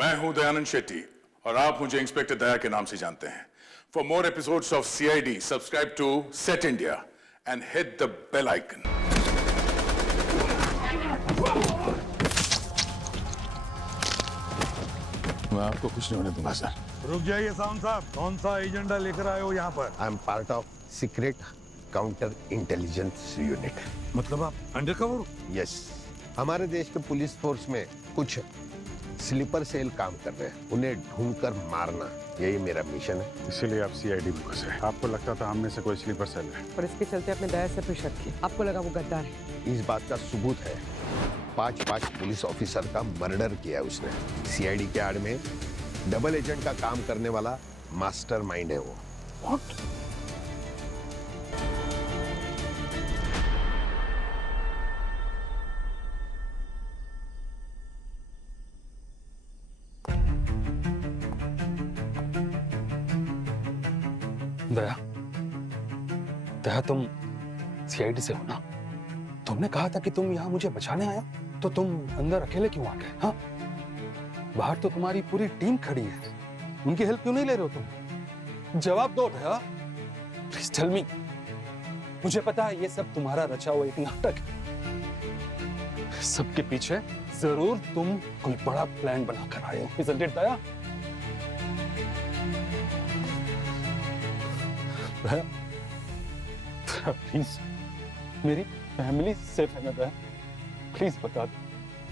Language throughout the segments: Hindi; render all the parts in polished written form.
मैं हूं दयानंद शेट्टी और आप मुझे इंस्पेक्टर दया के नाम से जानते हैं। For more episodes of CID subscribe to Set India and hit the bell icon. मैं आपको कुछ नहीं होने दूंगा सर। रुक जाइए साउंड साहब, कौन सा एजेंडा लेकर आए हो यहाँ पर? I am part of secret counter intelligence unit. मतलब आप अंडरकवर हो? यस, हमारे देश के पुलिस फोर्स में कुछ स्लीपर सेल काम कर रहे हैं, उन्हें ढूंढकर मारना, यही मेरा मिशन है। इसीलिए आप CID में घुसे। आपको लगता था हम में से कोई स्लीपर सेल है, पर इसके चलते अपने दया से फिर शक किया। आपको लगा वो गद्दार है। इस बात का सबूत है, 5 पुलिस ऑफिसर का मर्डर किया उसने। CID के आड़ में डबल एजेंट का काम करने वाला मास्टरमाइंड है वो। What? दया, दया तुम CID से हो ना? तुमने कहा था कि तुम यहाँ मुझे बचाने आया, तो तुम अंदर अकेले क्यों आ गए? हाँ, बाहर तो तुम्हारी पूरी टीम खड़ी है, उनकी हेल्प क्यों नहीं ले रहे हो तुम? जवाब दो दया, प्लीज टेल मी। मुझे पता है ये सब तुम्हारा रचा हुआ एक नाटक है, सबके पीछे जरूर तुम कोई बड़ा प्लान बनाकर आए हो, isn't it, Daya? Daya, please, मेरी फैमिली सेफ है ना दया? प्लीज बता दो।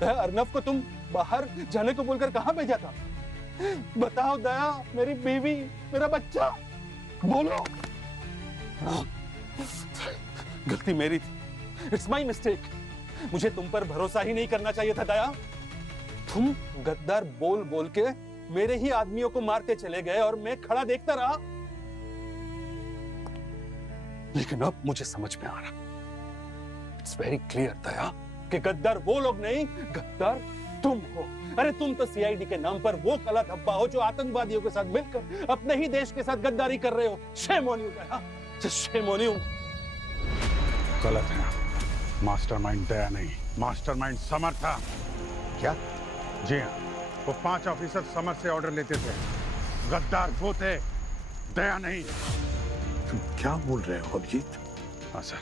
दया, अर्नव को तुम बाहर जाने को बोलकर कहां भेजा था? बताओ दया, मेरी बीवी, मेरा बच्चा, बोलो। गलती मेरी थी, इट्स माई मिस्टेक। मुझे तुम पर भरोसा ही नहीं करना चाहिए था दया। तुम गद्दार बोल बोल के मेरे ही आदमियों को मारते चले गए और मैं खड़ा देखता रहा। लेकिन अब मुझे समझ में आ रहा, इट्स वेरी क्लियर दया, कि गद्दार वो लोग नहीं, गद्दार तुम हो। अरे तुम तो CID के नाम पर वो काला धब्बा हो जो आतंकवादियों के साथ मिलकर अपने ही देश के साथ गद्दारी कर रहे हो। Shame on you Daya, just shame on you. गलत है। मास्टरमाइंड दया नहीं, मास्टरमाइंड समर था। क्या? जी हाँ, वो 5 ऑफिसर समर से ऑर्डर लेते थे। गद्दार वो थे, दया नहीं। तुम क्या बोल रहे हो अभिजीत? हाँ सर,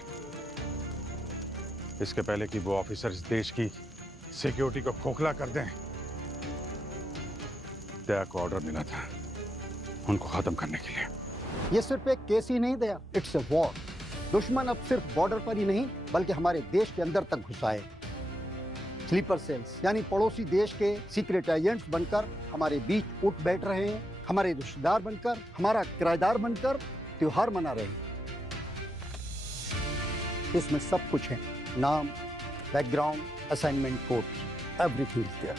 इसके पहले कि वो ऑफिसर इस देश की सिक्योरिटी को खोखला कर दें, दया को ऑर्डर मिला था उनको खत्म करने के लिए। ये सिर्फ एक केस ही नहीं दया, इट्स ए वॉर। दुश्मन अब सिर्फ बॉर्डर पर ही नहीं बल्कि हमारे देश के अंदर तक घुसा है। स्लीपर सेल्स यानी पड़ोसी देश के सीक्रेट एजेंट्स बनकर हमारे बीच उठ बैठ रहे हैं, हमारे रिश्तेदार बनकर, हमारा किराएदार बनकर त्योहार मना रहे हैं। इसमें सब कुछ है, नाम, background, assignment codes, everything is there.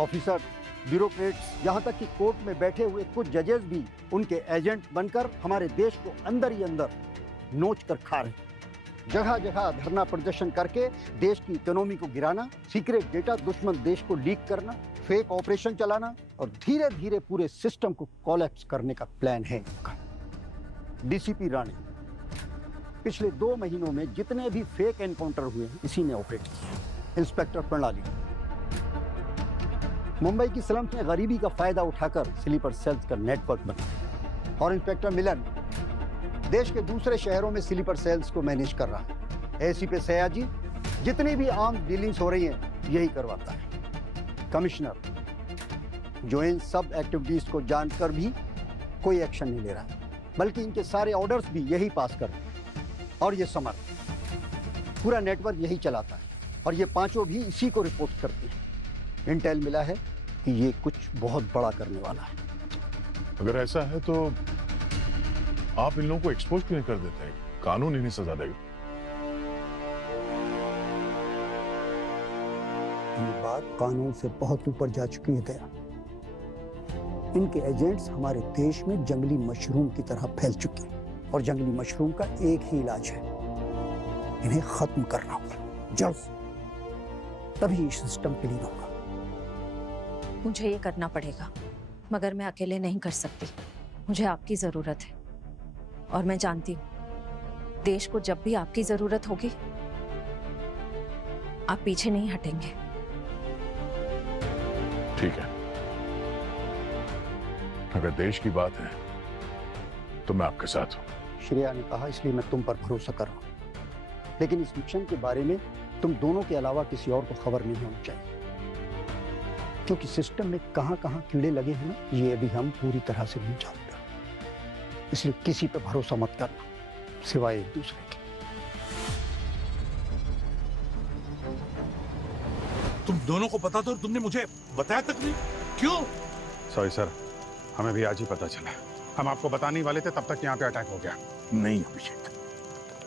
Officer, bureaucrats, यहाँ तक कि कोर्ट में बैठे हुए कुछ जजेस भी उनके एजेंट बनकर हमारे देश को अंदर ही अंदर नोच कर खा रहे हैं। जगह जगह धरना प्रदर्शन करके देश की इकोनॉमी को गिराना, सीक्रेट डेटा दुश्मन देश को लीक करना, फेक ऑपरेशन चलाना और धीरे धीरे पूरे सिस्टम को कोलैप्स करने का प्लान है इनका। DCP राणे, पिछले 2 महीनों में जितने भी फेक एनकाउंटर हुए हैं इसी ने ऑपरेट किया। इंस्पेक्टर प्रणाली, मुंबई की स्लम्स में गरीबी का फायदा उठाकर स्लीपर सेल्स का नेटवर्क बना। और इंस्पेक्टर मिलन देश के दूसरे शहरों में स्लीपर सेल्स को मैनेज कर रहा है। ACP सयाजी जितनी भी आर्म डीलिंग्स हो रही हैं यही करवाता है। कमिश्नर जो इन सब एक्टिविटीज को जानकर भी कोई एक्शन नहीं ले रहा बल्कि इनके सारे ऑर्डर्स भी यही पास कर रहे हैं। और ये समर पूरा नेटवर्क यही चलाता है और ये 5 भी इसी को रिपोर्ट करते हैं। इंटेल मिला है कि ये कुछ बहुत बड़ा करने वाला है। अगर ऐसा है तो आप इन लोगों को एक्सपोज क्यों नहीं कर देते हैं? कानून इन्हें सजा देगा। ये बात कानून से बहुत ऊपर जा चुकी है दया। इनके एजेंट्स हमारे देश में जंगली मशरूम की तरह फैल चुके हैं और जंगली मशरूम का एक ही इलाज है, इन्हें खत्म करना होगा जल्द से, तभी इस सिस्टम क्लीन होगा। मुझे ये करना पड़ेगा, मगर मैं अकेले नहीं कर सकती। मुझे आपकी जरूरत है और मैं जानती हूँ देश को जब भी आपकी जरूरत होगी आप पीछे नहीं हटेंगे। ठीक है, अगर देश की बात है तो मैं आपके साथ हूं। श्रेया ने कहा, इसलिए मैं तुम पर भरोसा कर रहा हूं। लेकिन इस मिशन के बारे में तुम दोनों के अलावा किसी और को खबर नहीं होनी चाहिए, क्योंकि सिस्टम में कहां कहां कीड़े लगे हैं ना, ये अभी हम पूरी तरह से नहीं जानते। इसलिए किसी पे भरोसा मत करना सिवाय एक दूसरे के। तुम दोनों को पता था और तुमने मुझे बताया तक नहीं, क्यों? सॉरी सर, हमें भी आज ही पता चला। हम आपको बताने ही वाले थे, तब तक यहाँ पे अटैक हो गया। नहीं अभिषेक,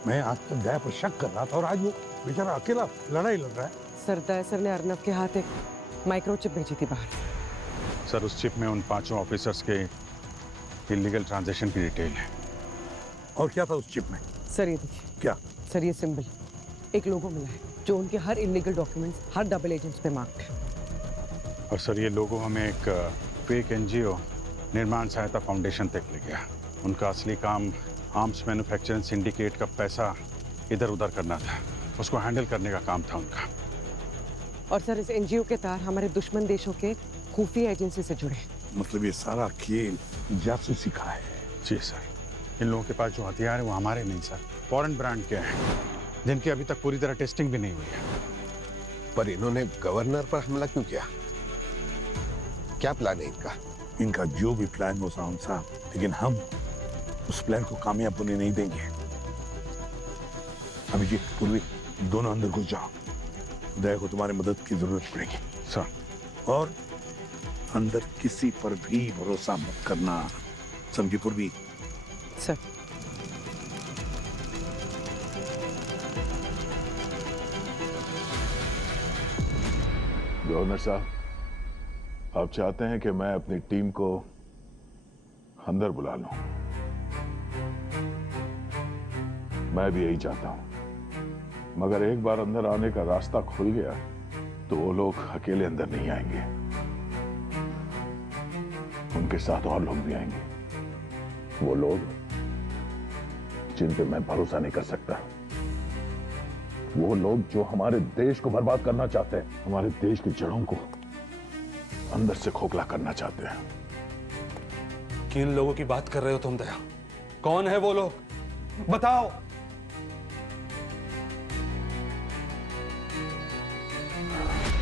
मैं आज तक दया पर शक कर रहा था और आज वो बेचारा अकेला लड़ाई लड़ रहा है। सर, दया सर ने अर्नब के हाथ एक माइक्रोचिप भेजी थी बाहर। सर, उस चिप में उन 5 ऑफिसर्स के इलीगल ट्रांजैक्शन की डिटेल है। और क्या था उस चिप में? सर ये देखिए। क्या? सर ये सिंबल, एक लोगो मिला है जो उनके हर इलीगल डॉक्यूमेंट्स, हर डबल एजेंट्स पे मार्क्ड है। और सर, ये लोगो हमें एक फेक एनजीओ निर्माण सहायता फाउंडेशन तक ले गया। उनका असली काम आर्म्स मैन्युफैक्चरिंग सिंडिकेट का पैसा इधर उधर करना था, उसको हैंडल करने का काम था उनका। और सर, इस एनजीओ के तार हमारे दुश्मन देशों के खुफिया एजेंसी से जुड़े। मतलब ये सारा खेल जासूसी का है? जी सर, इन लोगों के पास जो हथियार है वो हमारे नहीं सर, फॉरेन ब्रांड के हैं, जिनकी अभी तक पूरी तरह टेस्टिंग भी नहीं हुई है। पर इन्होंने गवर्नर पर हमला क्यों किया? क्या प्लान है इनका? इनका जो भी प्लान हो साउंड साहब, लेकिन हम उस प्लान को कामयाब होने नहीं देंगे। अभिजीत, पूर्वी, दोनों अंदर घुस जाओ। दया को तुम्हारी मदद की जरूरत पड़ेगी। सर। और अंदर किसी पर भी भरोसा मत करना, समझी पूर्वी? सर। गवर्नर साहब, आप चाहते हैं कि मैं अपनी टीम को अंदर बुला लूं। मैं भी यही चाहता हूं, मगर एक बार अंदर आने का रास्ता खुल गया तो वो लोग अकेले अंदर नहीं आएंगे, उनके साथ और लोग भी आएंगे। वो लोग जिन पे मैं भरोसा नहीं कर सकता, वो लोग जो हमारे देश को बर्बाद करना चाहते हैं, हमारे देश की जड़ों को अंदर से खोखला करना चाहते हैं। किन लोगों की बात कर रहे हो तुम दया? कौन है वो लोग? बताओ।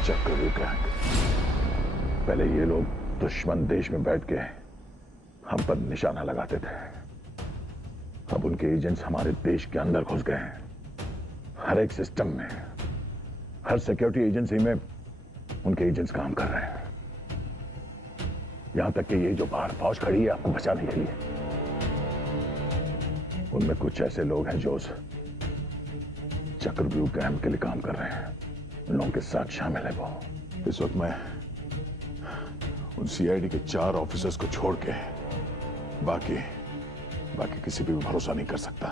चक्रव्यूह गैंग। पहले ये लोग दुश्मन देश में बैठ के हम पर निशाना लगाते थे, अब उनके एजेंट्स हमारे देश के अंदर घुस गए हैं। हर एक सिस्टम में, हर सिक्योरिटी एजेंसी में उनके एजेंट्स काम कर रहे हैं। यहां तक कि ये जो बाहर फौज खड़ी है आपको बचाने के लिए, उनमें कुछ ऐसे लोग हैं जो उस चक्रव्यूह गैंग के लिए काम कर रहे हैं। उन लोगों के साथ शामिल है वो। इस वक्त मैं उन सीआईडी के 4 ऑफिसर्स को छोड़ के बाकी किसी पे भी भरोसा नहीं कर सकता।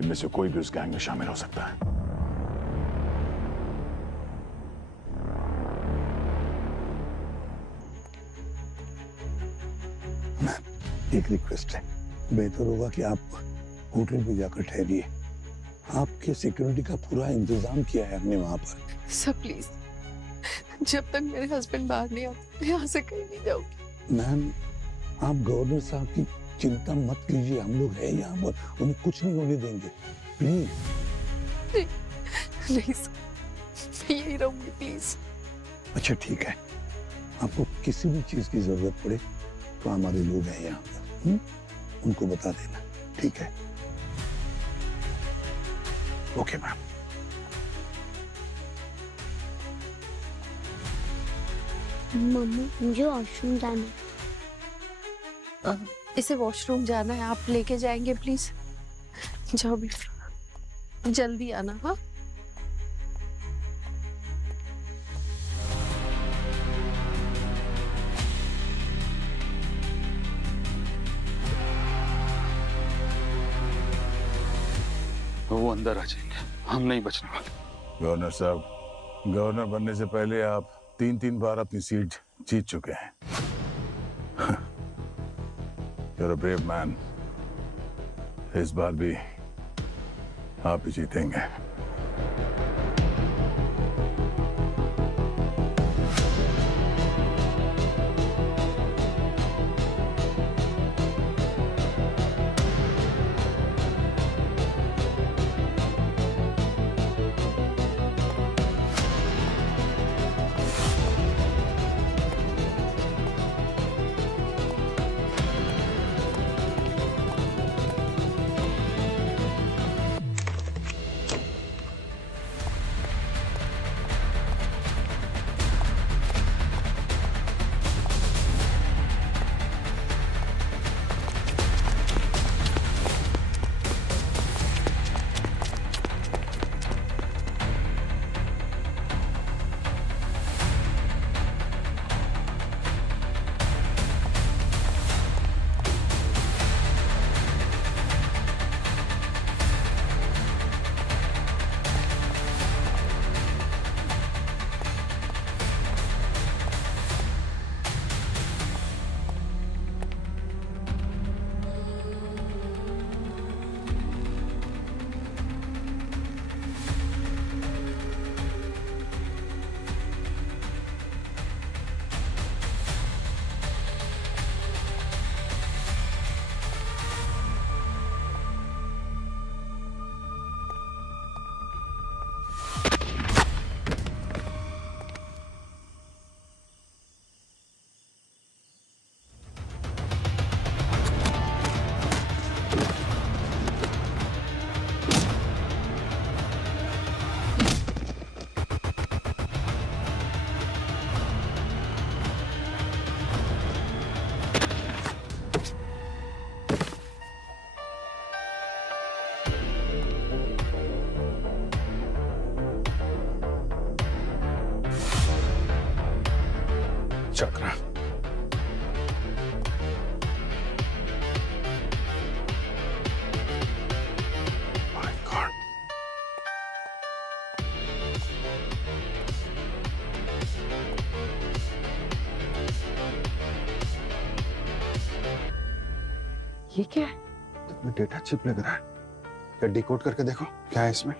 इनमें से कोई भी उस गैंग में शामिल हो सकता है। एक रिक्वेस्ट है, बेहतर होगा कि आप होटल में जाकर ठहरिए। आपके सिक्योरिटी का पूरा इंतजाम किया है हमने वहां पर। सर प्लीज, जब तक मेरे हस्बैंड बाहर नहीं आते यहाँ से कहीं नहीं जाऊंगी। मैम, आप गवर्नर साहब की चिंता मत कीजिए, हम लोग हैं यहाँ पर, उन्हें कुछ नहीं होने देंगे, प्लीज। नहीं सर, मैं यही रहूंगी प्लीज। अच्छा ठीक है, आपको किसी भी चीज की जरूरत पड़े तो हमारे लोग हैं यहाँ पर, उनको बता देना, ठीक है? Okay ma'am. मम्मी, मुझे वॉशरूम जाना है। इसे वॉशरूम जाना है, आप लेके जाएंगे प्लीज? जाओ बेटा, जल्दी आना। हाँ, वो अंदर आ जाएंगे, हम नहीं बचने वाले। गवर्नर साहब, गवर्नर बनने से पहले आप 3 बार अपनी सीट जीत चुके हैं। You're a brave man। इस बार भी आप ही जीतेंगे। चक्रा। My god. ये क्या है? डेटा चिप लग रहा है। क्या डिकोड करके देखो क्या है इसमें।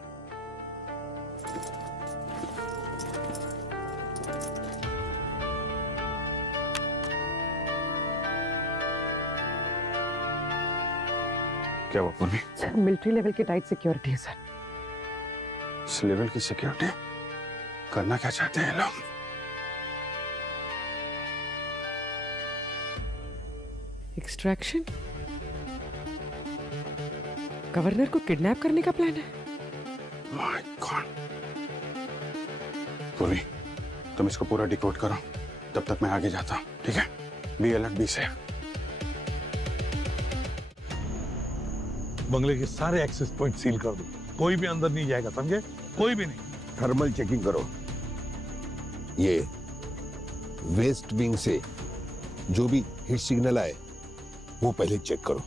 क्या हुआ पूर्वी? सर मिलिट्री लेवल की टाइट सिक्योरिटी है सर। इस लेवल की सिक्योरिटी करना क्या चाहते हैं लोग? एक्सट्रैक्शन? गवर्नर को किडनैप करने का प्लान है? My God. पूर्वी तुम इसको पूरा डिकोड करो, तब तक मैं आगे जाता हूं, ठीक है? Be alert, be safe. बंगले के सारे एक्सेस पॉइंट सील कर दो, कोई भी अंदर नहीं जाएगा, समझे? कोई भी नहीं। थर्मल चेकिंग करो। ये वेस्ट विंग से जो भी हिट सिग्नल आए वो पहले चेक करो।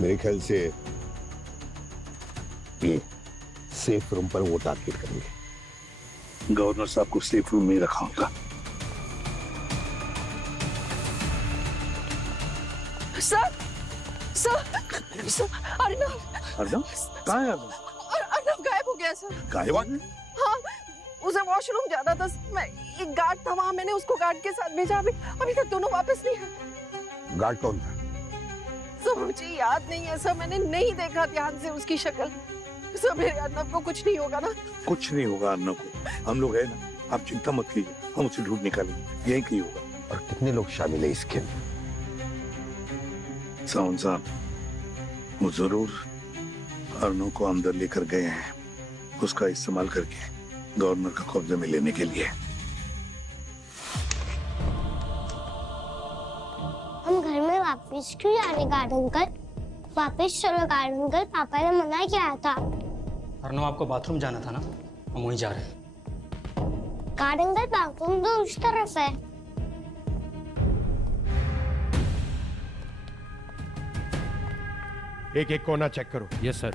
मेरे ख्याल से ये सेफ रूम पर वो टारगेट करेंगे। गवर्नर साहब को सेफ रूम में ही रखा होगा। सर सर सर अर्नव कहाँ है? अर्नव गायब हो गया सर। गायब? हाँ, उसे वॉशरूम जाना था। मैं एक गार्ड था वहाँ, मैंने उसको गार्ड के साथ भेजा। अभी तक दोनों वापस नहीं है। गार्ड कौन था? सर मुझे याद नहीं है सर, मैंने नहीं देखा ध्यान से उसकी शक्ल। सर मेरे अर्नव को कुछ नहीं होगा ना? कुछ नहीं होगा अर्नव को, हम लोग है ना, आप चिंता मत कीजिए, हम उसे ढूंढ निकालेंगे, यही कहीं होगा। और कितने लोग शामिल है इसके? साउंड साहब, वो जरूर अर्नव को अंदर लेकर गए हैं, उसका इस्तेमाल करके गवर्नर का कब्जा में लेने के लिए। हम घर में वापस क्यों जाने गार्डन अंकल? वापस चलो गार्डन अंकल, पापा ने मना किया था। अर्नव आपको बाथरूम जाना था ना, हम वहीं जा रहे हैं। गार्डन अंकल बाथरूम तो उस तरफ है। एक एक कोना चेक करो। Yes sir.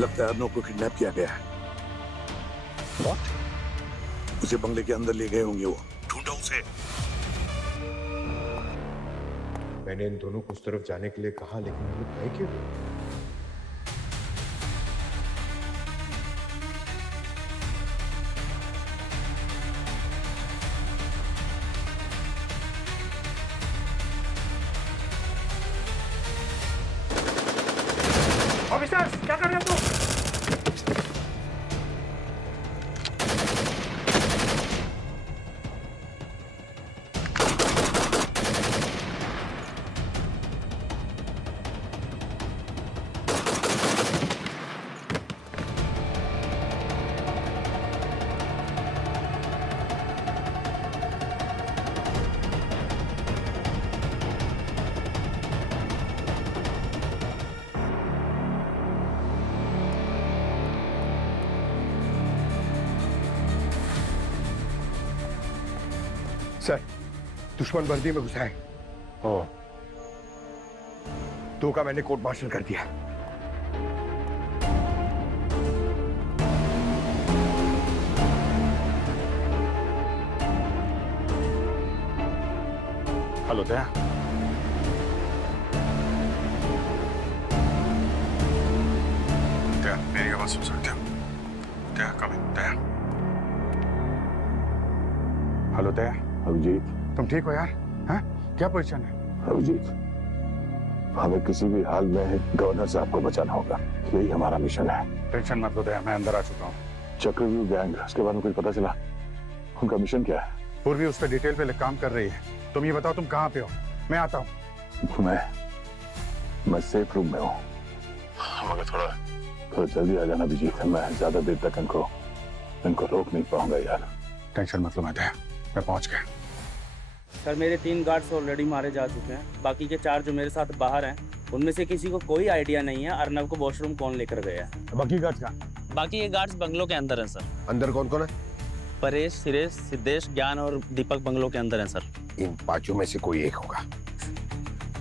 लगता है अर्नव को किडनैप किया गया है। उसे बंगले के अंदर ले गए होंगे, वो ढूंढो उसे। मैंने इन दोनों को उस तरफ जाने के लिए कहा, लेकिन वो लोग गए क्यों? ऑफिसर्स क्या कर रहे हो तुम? सर, दुश्मन वर्दी में घुसा है। ओह, 2 का मैंने कोर्ट मार्शल कर दिया। हेलो दया, दया मेरी आवाज सुन सकते हो? दया कम इन, दया। हेलो दया। अभिजीत, तुम ठीक हो यार? हैं? क्या पोजीशन है? अभिजीत, हमें किसी भी हाल में गवर्नर साहब को बचाना होगा, यही हमारा मिशन है। टेंशन मत लो दया, मैं अंदर आ चुका हूँ। चक्रव्यूह गैंग, उसके बारे में कुछ पता चला? उनका मिशन क्या है? पूर्वी उस पर डिटेल पे काम कर रही है। तुम ये बताओ तुम कहाँ पे हो? मैं आता हूँ। मैं सेफ रूम में हूँ। मगर थोड़ा जल्दी आ जाना अभिजीत, मैं ज्यादा देर तक इनको रोक नहीं पाऊंगा यार। टेंशन मत लो, मैं पहुंच गया। सर मेरे 3 गार्ड्स ऑलरेडी मारे जा चुके हैं, बाकी के 4 जो मेरे साथ बाहर हैं उनमें से किसी को कोई आइडिया नहीं है अर्नब को वॉशरूम कौन लेकर गया है। बाकी गार्ड्स कहाँ? बाकी ये गार्ड्स बंगलों के अंदर हैं सर। अंदर कौन कौन है? परेश, सुरेश, सिद्धेश, ज्ञान और दीपक बंगलों के अंदर हैं सर। इन 5 में से कोई एक होगा।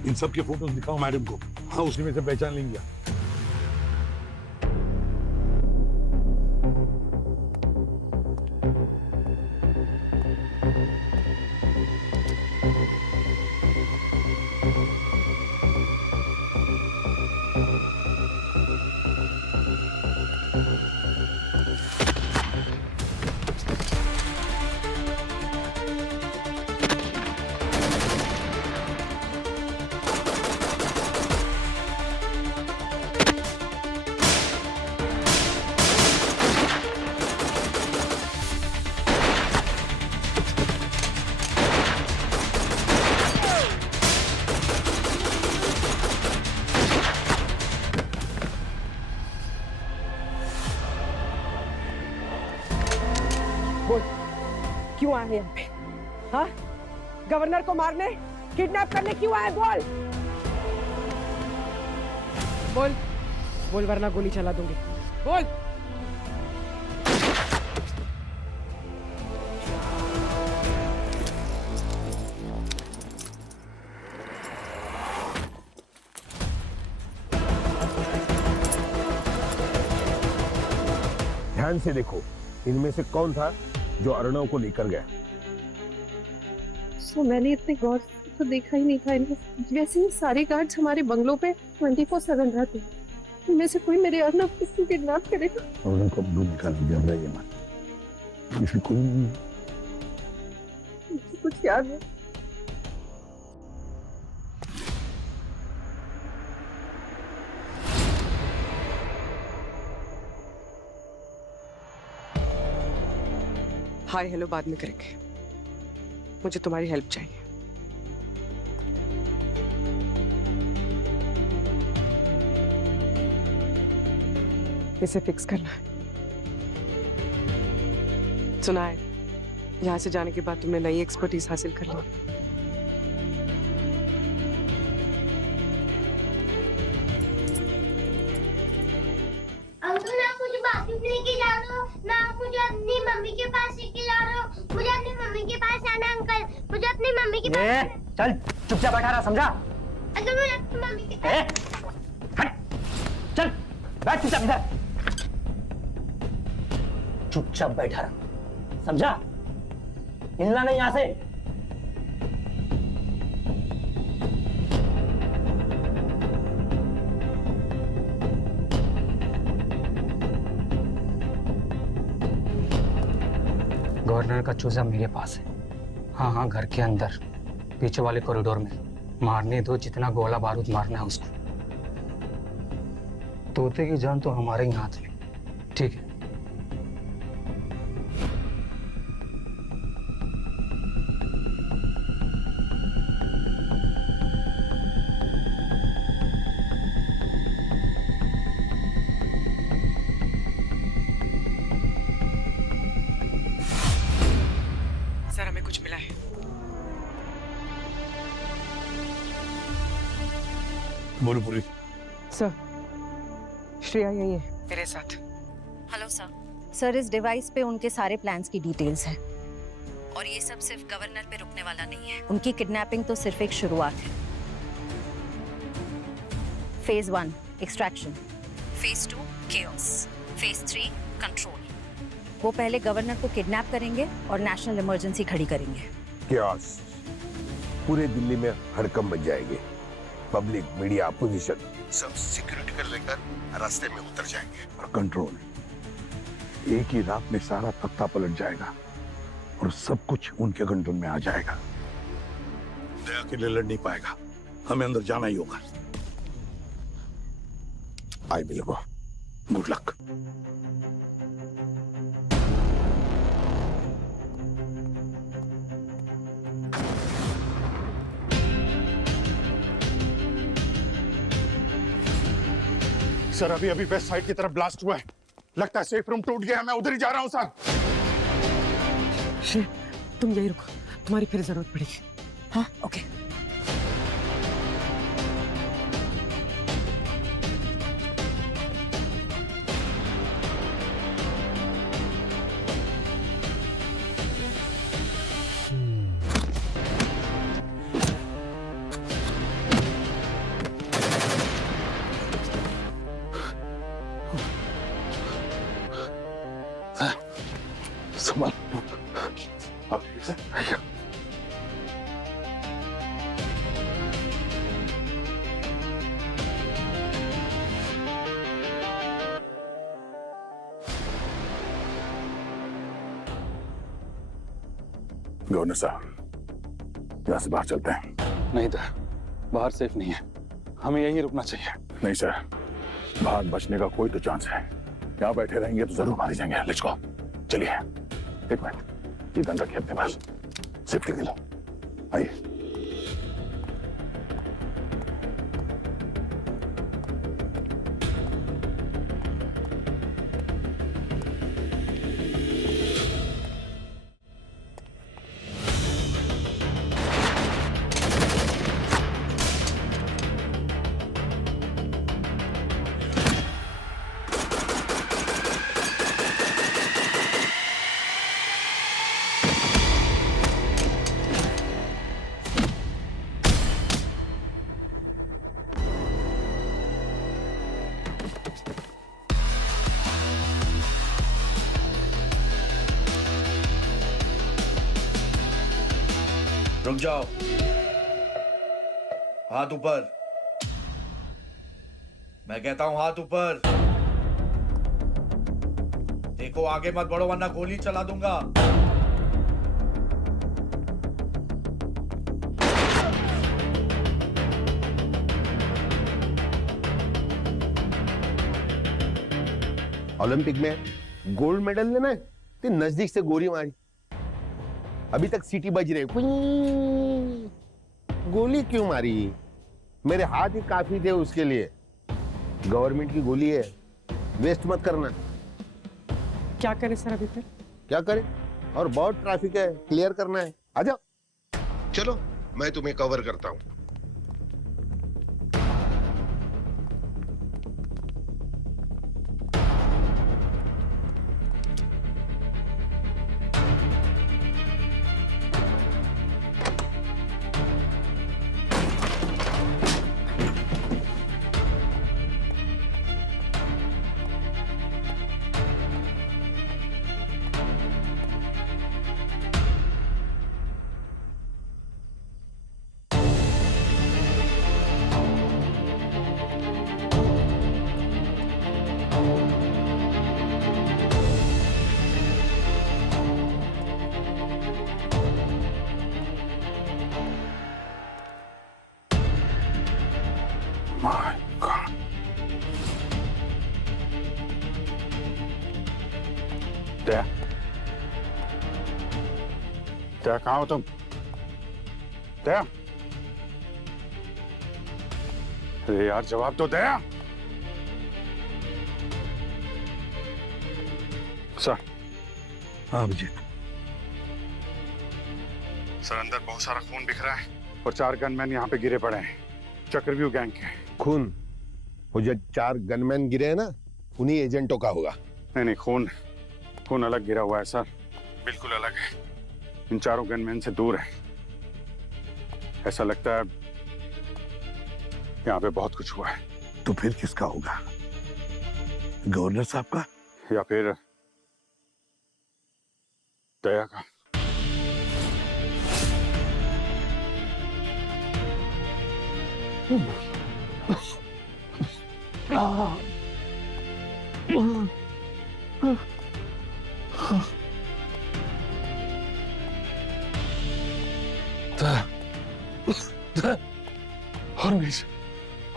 इन सब के फोटोज दिखाओ मैडम को। हाँ, उसी में से पहचान लेंगे। क्यों आए यहाँ पे? हाँ, गवर्नर को मारने, किडनैप करने क्यों आए? बोल बोल बोल, वरना गोली चला दूंगी। बोल। ध्यान से देखो, इनमें से कौन था जो अर्णव को लेकर गया? सो मैंने इतने गौर से तो देखा ही नहीं था इन्हें। वैसे ही सारे गार्ड्स हमारे बंगलों पे 24/7 रहते हैं। इनमें से कोई मेरे अर्नव को किडनैप करेगा। अर्णव को दूर निकाल दिया, रही है मत। इसलिए कोई नहीं है। कुछ याद है? हाय हेलो बाद में करेंगे, मुझे तुम्हारी हेल्प चाहिए। इसे फिक्स करना है। सुना है यहाँ से जाने के बाद तुमने नई एक्सपर्टीज हासिल कर ली। अंकल, आप मुझे बाथरूम लेके जा रहे हो ना? आप मुझे अपनी मम्मी के पास लेके जा रहे हो? मुझे अपनी मम्मी के पास आना अंकल, मुझे अपनी मम्मी के पास। चल चुपचाप बैठा रहा, समझा? अंकल मुझे अपनी मम्मी के हट, चल बैठ चुपचाप इधर। चुपचाप बैठा रहा, समझा? हिलना नहीं यहाँ से। गवर्नर का चूजा मेरे पास है। हाँ हाँ, घर के अंदर पीछे वाले कॉरिडोर में। मारने दो जितना गोला बारूद मारना है उसको। तोते की जान तो हमारे ही हाथ में, ठीक है? सर, हमें कुछ मिला है। बोलो पूरी। सर, श्रेया यही है मेरे साथ। Hello sir. सर, इस डिवाइस पे उनके सारे प्लान्स की डिटेल्स हैं और ये सब सिर्फ गवर्नर पे रुकने वाला नहीं है। उनकी किडनैपिंग तो सिर्फ एक शुरुआत है। Phase 1 extraction, phase 2 chaos, phase 3 control. वो पहले गवर्नर को किडनैप करेंगे और नेशनल इमरजेंसी खड़ी करेंगे। केओस, पूरे दिल्ली में हड़कंप मच जाएंगे। पब्लिक, मीडिया, अपोजिशन सब सिक्योरिटी कर लेकर रास्ते में उतर जाएंगे। और कंट्रोल, एक ही रात में सारा तख्ता पलट जाएगा और सब कुछ उनके कंट्रोल में आ जाएगा। दया के लिए लड़ नहीं पाएगा, हमें अंदर जाना ही होगा। I will go. Good luck. Sir अभी अभी वेस्ट साइड की तरफ ब्लास्ट हुआ है, लगता है सेफ रूम टूट गया। मैं उधर ही जा रहा हूँ सर। श्रेय, तुम यही रुको, तुम्हारी फिर जरूरत पड़ेगी। हाँ, ओके। संभाल। गवर्नर साहब, यहाँ से बाहर चलते हैं। नहीं था, बाहर सेफ नहीं है, हमें यहीं रुकना चाहिए। नहीं सर, बाहर बचने का कोई तो चांस है। यहाँ बैठे रहेंगे तो जरूर मारे जाएंगे। Let's go. चलिए। एक मिनट, ये गन रखिए अपने पास, सेफ्टी के लिए। आइए। रुक जाओ, हाथ ऊपर। मैं कहता हूं हाथ ऊपर। देखो आगे मत बढ़ो वरना गोली चला दूंगा। ओलंपिक में गोल्ड मेडल लेना है तो नजदीक से गोली मारी। अभी तक सीटी बज रही, गोली क्यों मारी? मेरे हाथ ही काफी थे उसके लिए। गवर्नमेंट की गोली है, वेस्ट मत करना। क्या करें सर अभी फिर? क्या करें? और बहुत ट्रैफिक है, क्लियर करना है। आजा। चलो मैं तुम्हें कवर करता हूं। My God. दया, दया कहाँ हो तुम? दया, अरे यार जवाब दो दया। सर। हाँ विजय। सर अंदर बहुत सारा खून बिखरा है और 4 गनमैन यहाँ पे गिरे पड़े हैं, चक्रव्यूह गैंग के। खून? वो जो 4 गनमैन गिरे हैं ना, उन्हीं एजेंटों का होगा। नहीं, खून अलग गिरा हुआ है सर, बिल्कुल अलग है। इन 4 गनमैन से दूर है। ऐसा लगता है यहाँ पे बहुत कुछ हुआ है। तो फिर किसका होगा? गवर्नर साहब का या फिर दया का?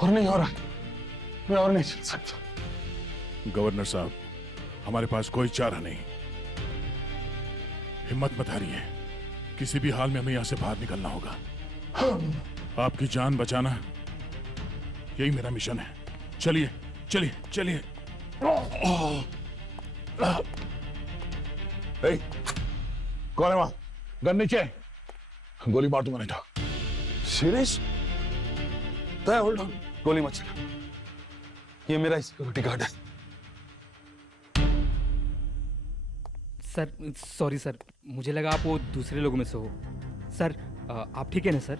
और नहीं हो रहा, मैं और नहीं चल सकता। गवर्नर साहब, हमारे पास कोई चारा नहीं। हिम्मत मत हारिए, किसी भी हाल में हमें यहाँ से बाहर निकलना होगा। आपकी जान बचाना यही मेरा मिशन है। चलिए चलिए चलिए। कौन है वहां? गन नीचे। गोली मार दूंगा नहीं तो। सीरियस? होल्ड ऑन, गोली मत चला, ये मेरा सिक्योरिटी गार्ड है। सर सॉरी सर, मुझे लगा आप वो दूसरे लोगों में से हो। सर आप ठीक है ना सर?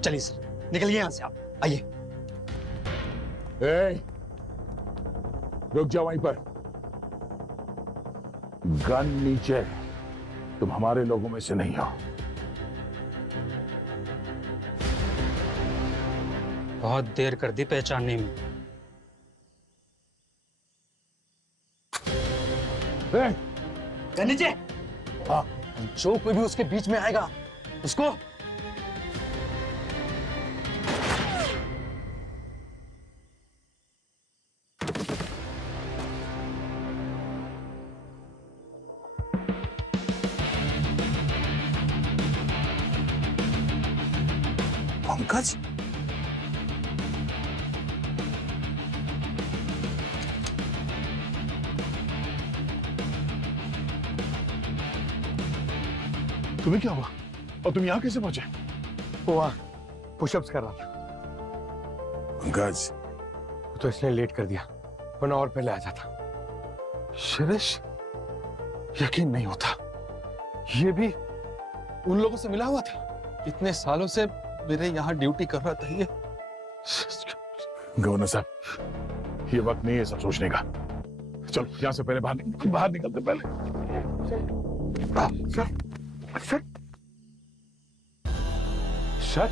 चलिए सर, निकलिए यहाँ से आप, आइए। रुक जाओ वहीं पर। गन नीचे। तुम हमारे लोगों में से नहीं हो। बहुत देर कर दी पहचानने में। नीचे। हाँ, जो कोई भी उसके बीच में आएगा उसको पंकज। तुम्हें क्या हुआ और तुम यहाँ कैसे पहुंचे? वो वहां पुशअप्स कर रहा था। पंकज, तो इसने लेट कर दिया, वरना और पहले आ जाता। शिरीष, यकीन नहीं होता, ये भी उन लोगों से मिला हुआ था। इतने सालों से मेरे यहाँ ड्यूटी कर रहा था ये। गवर्नर साहब, ये वक्त नहीं है सब सोचने का। चलो यहाँ से पहले बाहर निकलते पहले। सर सर सर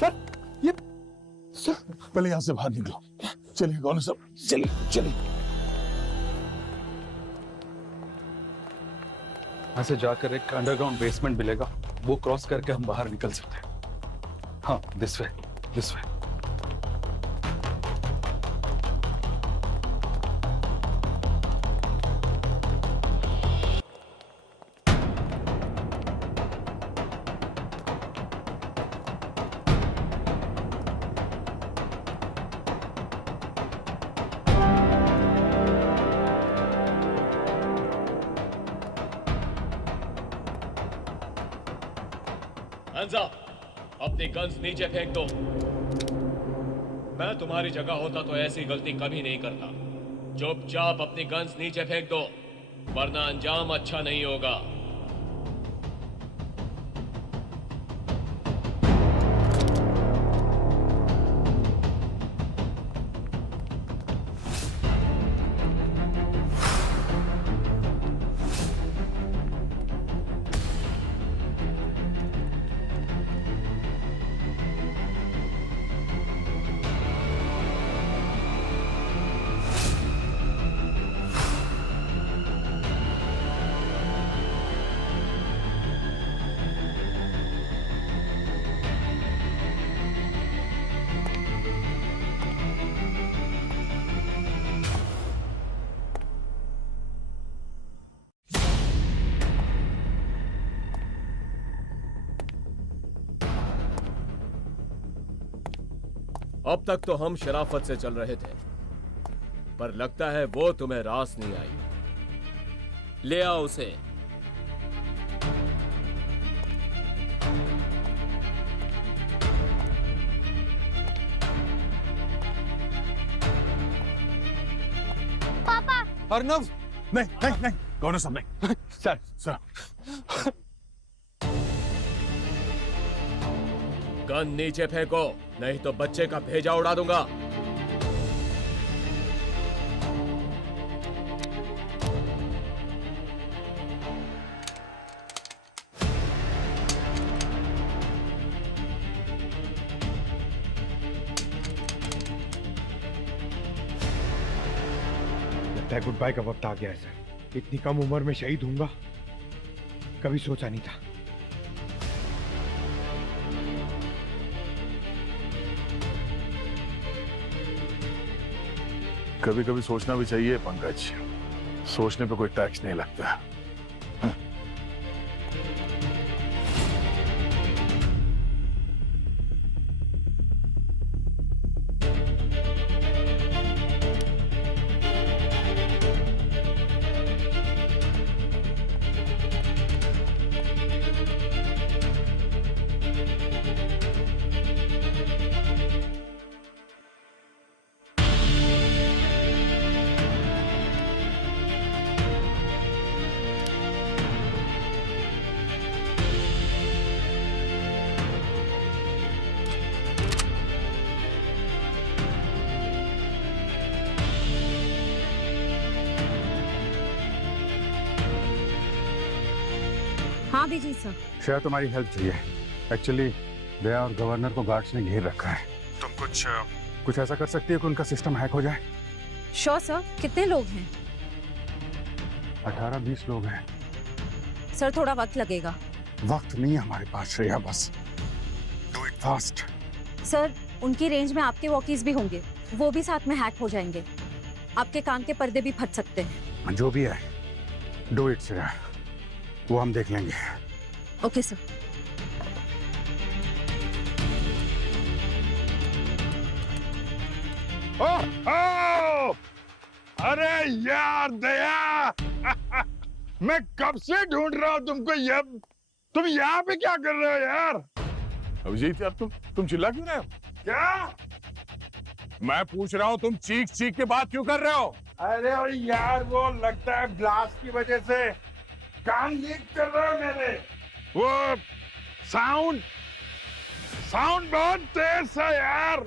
सर, ये सर पहले यहाँ से बाहर निकलो। चलिए गवर्नर साहब, चलिए चलिए। यहाँ से जाकर एक अंडरग्राउंड बेसमेंट मिलेगा, वो क्रॉस करके हम बाहर निकल सकते हैं। हाँ, दिस वे, दिस वे। अपनी गन्स नीचे फेंक दो। मैं तुम्हारी जगह होता तो ऐसी गलती कभी नहीं करता। चुपचाप अपनी गन्स नीचे फेंक दो, वरना अंजाम अच्छा नहीं होगा। अब तक तो हम शराफत से चल रहे थे, पर लगता है वो तुम्हें रास नहीं आई। ले आओ उसे। पापा। अर्नव, नहीं नहीं नहीं, गवर्नर साहब नहीं। सर सर, गन नीचे फेंको, नहीं तो बच्चे का भेजा उड़ा दूंगा। लगता है गुड बाय का वक्त आ गया है सर। इतनी कम उम्र में शहीद होऊंगा, कभी सोचा नहीं था। कभी कभी सोचना भी चाहिए पंकज, सोचने पे कोई टैक्स नहीं लगता। हाँ बीजी सर। शायद तुम्हारी हेल्प चाहिए। एक्चुअली दया और गवर्नर को गार्ड्स ने घेर रखा है। तुम कुछ ऐसा कर सकती है कि उनका सिस्टम हैक हो जाए? Sure sir. कितने लोग हैं? 18-20 लोग हैं। सर थोड़ा वक्त लगेगा। वक्त नहीं है हमारे पास श्रेया, बस डू इट फास्ट। सर उनकी रेंज में आपके वॉकीज भी होंगे, वो भी साथ में हैक हो जाएंगे। आपके कान के पर्दे भी फट सकते हैं। जो भी है डू इट श्रेया, वो हम देख लेंगे। Okay sir. अरे यार दया, मैं कब से ढूंढ रहा हूँ तुमको। तुम यहाँ पे क्या कर रहे हो यार? अभिजीत यार तुम चिल्ला क्यों रहे हो? क्या? मैं पूछ रहा हूँ तुम चीख चीख के बात क्यों कर रहे हो? अरे और यार वो लगता है ब्लास्ट की वजह से कान लीक कर रहे हो मेरे। वो साउंड बहुत तेज है यार।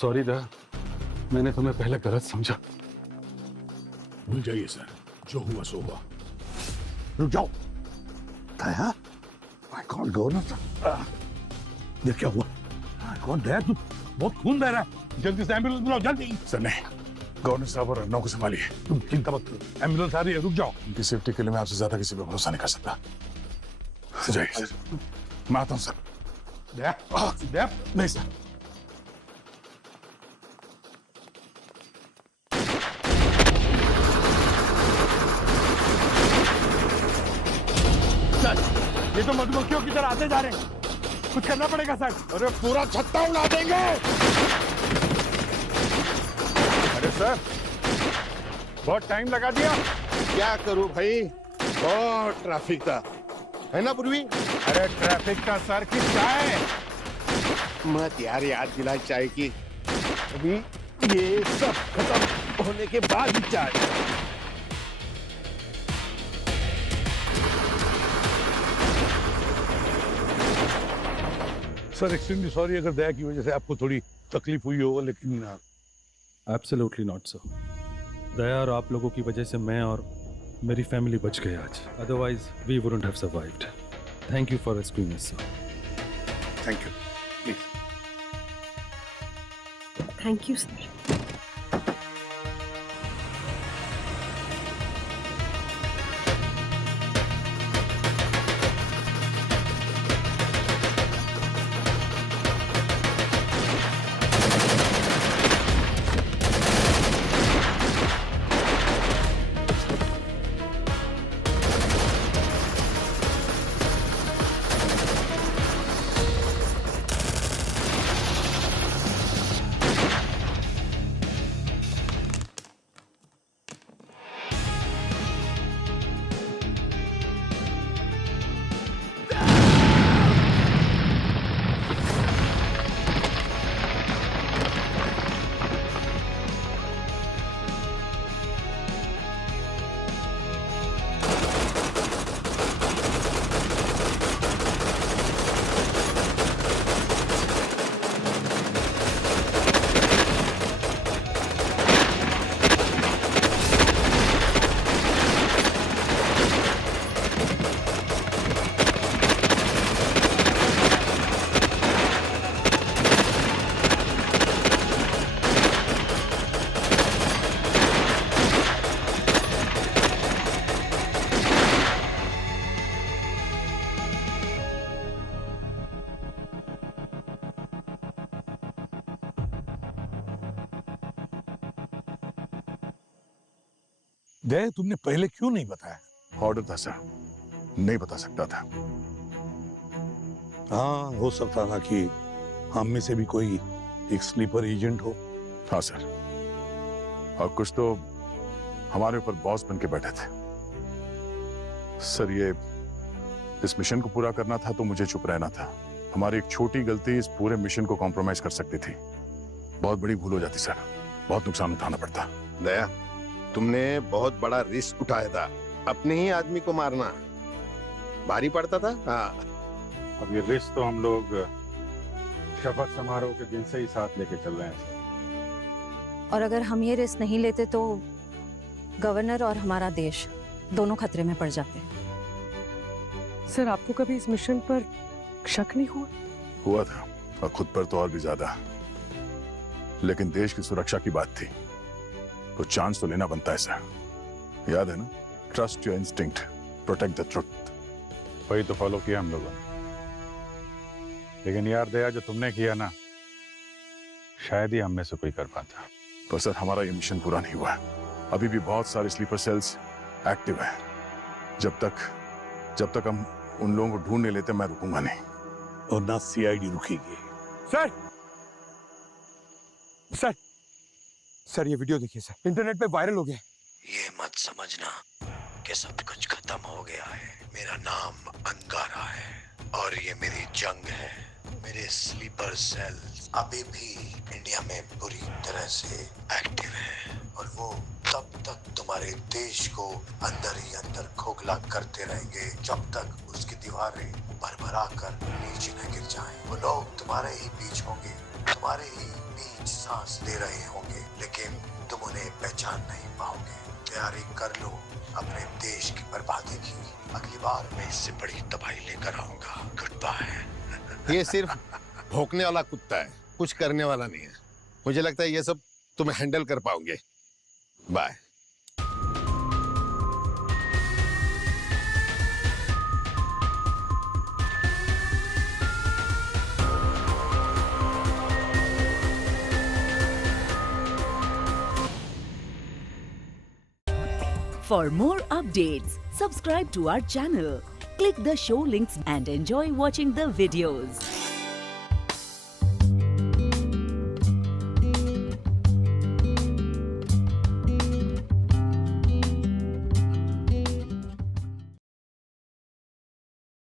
सॉरी दा, मैंने तुम्हें पहले गलत समझा। भूल जाइए सर, जो हुआ सो हुआ। रुक जाओ। दया, मैं कौन गवर्नर था? ये क्या हुआ? कौन दया? तू बहुत खून बह रहा है, जल्दी से एम्बुलेंस बुलाओ, जल्दी। सर नहीं, गवर्नर साहब और रन्नों को संभालिए। तुम चिंता मत करो, एम्बुलेंस आ रही है, रुक जाओ। उनकी सेफ्टी के लिए मैं आपसे ज्यादा किसी पे भरोसा नहीं कर सकता। जाइए सर, मैं आता हूँ सर। दया, नहीं सर। ये तो मधुमक्खियों की तरह आते जा रहे हैं, कुछ करना पड़ेगा सर। अरे पूरा छत्ता उड़ा देंगे। अरे सर, बहुत टाइम लगा दिया। क्या करूं भाई, बहुत ट्रैफिक था, है ना पूर्वी? अरे ट्रैफिक का सर की चाय मत यार, याद दिला चाय की। अभी ये सब खत्म होने के बाद ही चाय। सर एक्सट्रीमली सॉरी अगर दया की वजह से आपको थोड़ी तकलीफ हुई हो, लेकिन एब्सोल्युटली नॉट सर। दया और आप लोगों की वजह से मैं और मेरी फैमिली बच गए आज, otherwise we wouldn't have survived. Thank you for rescuing us sir. Thank you. Please. Thank you sir. Daya, तुमने पहले क्यों नहीं बताया? ऑर्डर था सर, नहीं बता सकता था। हाँ, हो सकता था कि हम में से भी कोई एक स्लीपर एजेंट हो। हाँ सर, और कुछ तो हमारे ऊपर बॉस बन के बैठे थे। सर, ये इस मिशन को पूरा करना था तो मुझे चुप रहना था। हमारी एक छोटी गलती इस पूरे मिशन को कॉम्प्रोमाइज कर सकती थी। बहुत बड़ी भूल हो जाती सर, बहुत नुकसान उठाना पड़ता। दया, तुमने बहुत बड़ा रिस्क उठाया था। अपने ही आदमी को मारना भारी पड़ता था। हाँ, अब ये रिस्क तो हम लोग शपथ समारोह के दिन से ही साथ लेके चल रहे हैं। और अगर हम ये रिस्क नहीं लेते तो गवर्नर और हमारा देश दोनों खतरे में पड़ जाते। सर, आपको कभी इस मिशन पर शक नहीं हुआ? हुआ था, और खुद पर तो और भी ज्यादा। लेकिन देश की सुरक्षा की बात थी तो चांस तो लेना बनता है सर। याद है ना, trust your instinct, protect the truth. वही तो फॉलो किया हम लोगों ने। लेकिन यार दया, जो तुमने किया ना, शायद ही हम में से कोई कर पाता। पर सर, हमारा ये मिशन पूरा नहीं हुआ। अभी भी बहुत सारे स्लीपर सेल्स एक्टिव हैं। जब तक हम उन लोगों को ढूंढ नहीं लेते, मैं रुकूंगा नहीं। और ना सीआईडी रुकेगी। सर सर सर, ये वीडियो देखिए सर, इंटरनेट पे वायरल हो गया। ये मत समझना कि सब कुछ खत्म हो गया है। मेरा नाम अंगारा है और ये मेरी जंग है। मेरे स्लीपर सेल्स अभी भी इंडिया में पूरी तरह से एक्टिव हैं और वो तब तक तुम्हारे देश को अंदर ही अंदर खोखला करते रहेंगे जब तक उसकी दीवारें भरभरा कर नीचे न गिर जाएं। वो लोग तुम्हारे ही बीच होंगे, तुम्हारे ही बीच सांस ले रहे होंगे, लेकिन तुम उन्हें पहचान नहीं पाओगे। तैयारी कर लो अपने देश की बर्बादी की। अगली बार मैं इससे बड़ी तबाही लेकर आऊंगा। Good bye. ये सिर्फ भौंकने वाला कुत्ता है, कुछ करने वाला नहीं है। मुझे लगता है ये सब तुम्हें हैंडल कर पाओगे। Bye. For more updates, subscribe to our channel, click the show links and enjoy watching the videos.